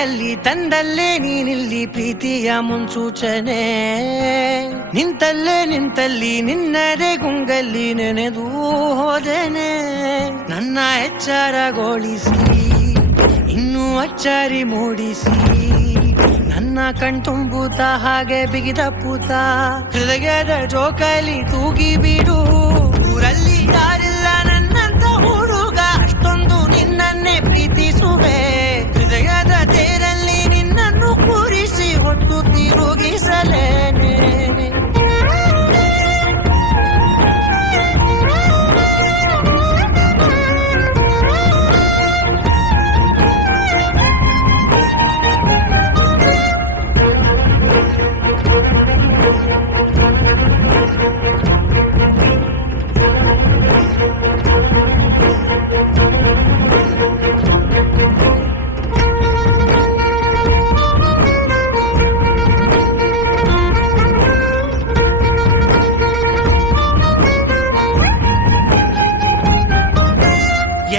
ಕೈಯಲ್ಲಿ ತಂದಲ್ಲೇ ನೀನಿಲ್ಲಿ ಪ್ರೀತಿಯ ಮುನ್ಸೂಚನೆ ನಿಂತಲ್ಲಿ ನಿನ್ನದೇ ಗುಂಗಲ್ಲಿ ನೆನೆದು ಹೋದೆನೆ ನನ್ನ ಎಚ್ಚರಗೊಳಿಸಿ ಇನ್ನೂ ಅಚ್ಚರಿ ಮೂಡಿಸಿ ನನ್ನ ಕಣ್ತುಂಬುತ್ತ ಹಾಗೆ ಬಿಗಿದ ಪೂತ ಹೃದಯದ ಜೋಕಾಲಿ ತೂಗಿ ಬಿಡು ಊರಲ್ಲಿ ಯಾರಿಲ್ಲ ನನ್ನಂತ ಹುಡುಗ ಅಷ್ಟೊಂದು ನಿನ್ನನ್ನೇ ಪ್ರೀತಿಸುವೆ ಹೃದಯದ ತೇರಲ್ಲಿ ನಿನ್ನನ್ನು ಕೂರಿಸಿ ಹೊತ್ತು ತಿರುಗಿಸಲೇನೆ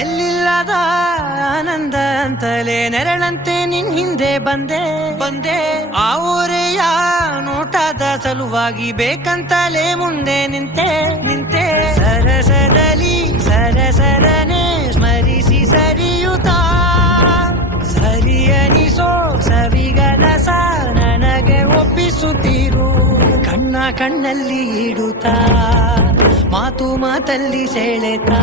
ಎಲ್ಲಿಲ್ಲದ ಆನಂದ ಅಂತಲೇ ನೆರಳಂತೆ ನಿನ್ ಹಿಂದೆ ಬಂದೆ ಆ ಊರೆಯ ನೋಟದ ಸಲುವಾಗಿ ಬೇಕಂತಲೇ ಮುಂದೆ ನಿಂತೆ ಸರಸರನೆ ಸ್ಮರಿಸಿ ಸರಿಯುತ್ತಾ ಸರಿಯನಿಸೋ ಸವಿಗನಸ ನನಗೆ ಒಪ್ಪಿಸುತ್ತೀರು ಕಣ್ಣಲ್ಲಿ ಇಡುತ್ತಾ ಮಾತಲ್ಲಿ ಸೆಳೆತಾ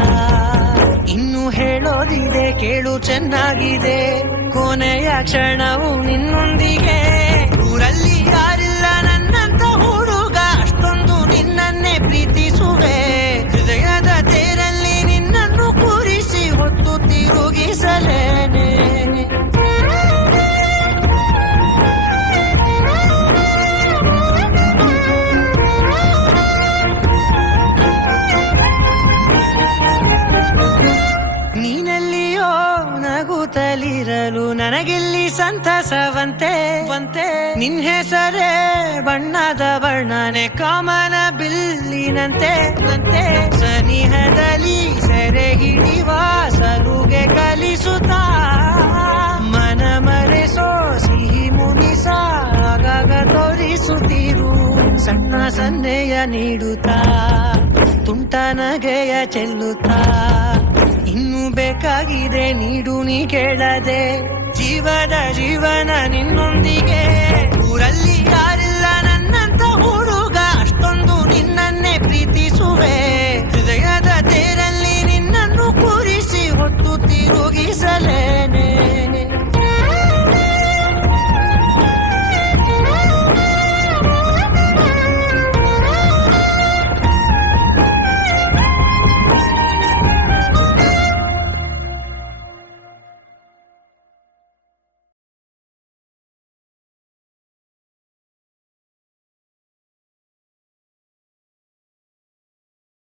ಇನ್ನು ಹೇಳೋದಿದೆ ಕೇಳು ಚೆನ್ನಾಗಿದೆ ಕೊನೆಯ ಕ್ಷಣವು ನಿನ್ನೊಂದಿಗೆ ಊರಲ್ಲಿ ಯಾರಿಲ್ಲ ನನ್ನಂತ ಹುಡುಗ ಅಷ್ಟೊಂದು ನಿನ್ನನ್ನೇ ಪ್ರೀತಿಸುವೆ ಹೃದಯದ ತೇರಲ್ಲಿ ನಿನ್ನನ್ನು ಕೂರಿಸಿ ಹೊತ್ತು ತಿರುಗಿಸಲೇನೆ ನೀನೆಲ್ಲಿಯೋ ನಗುತ್ತಲಿರಲು ನನಗೆಲ್ಲಿ ಸಂತಸವಂತೆ ನಿನ್ ಹೆಸರೇ ಬಣ್ಣದ ವರ್ಣನೆ ಕಾಮನ ಬಿಲ್ಲಿನಂತೆ ಸನಿಹದಲ್ಲಿ ಸೆರೆ ಹಿಡಿವ ಸಲುಗೆ ಕಲಿಸುತ್ತಾ ಮನ ಮರೆಸೋ ಸಿಹಿ ಮುನಿಸ ಆಗಾಗ ತೋರಿಸುತ್ತೀರು ಸಣ್ಣ ಸನ್ನೆಯ ನೀಡುತ್ತಾ ತುಂಟ ನಗೆಯ ಚೆಲ್ಲುತ್ತಾ ಇನ್ನು ಬೇಕಾಗಿದೆ ನೀಡು ನೀ ಕೇಳದೆ ಜೀವನ ನಿನ್ನೊಂದಿಗೆ ಊರಲ್ಲಿ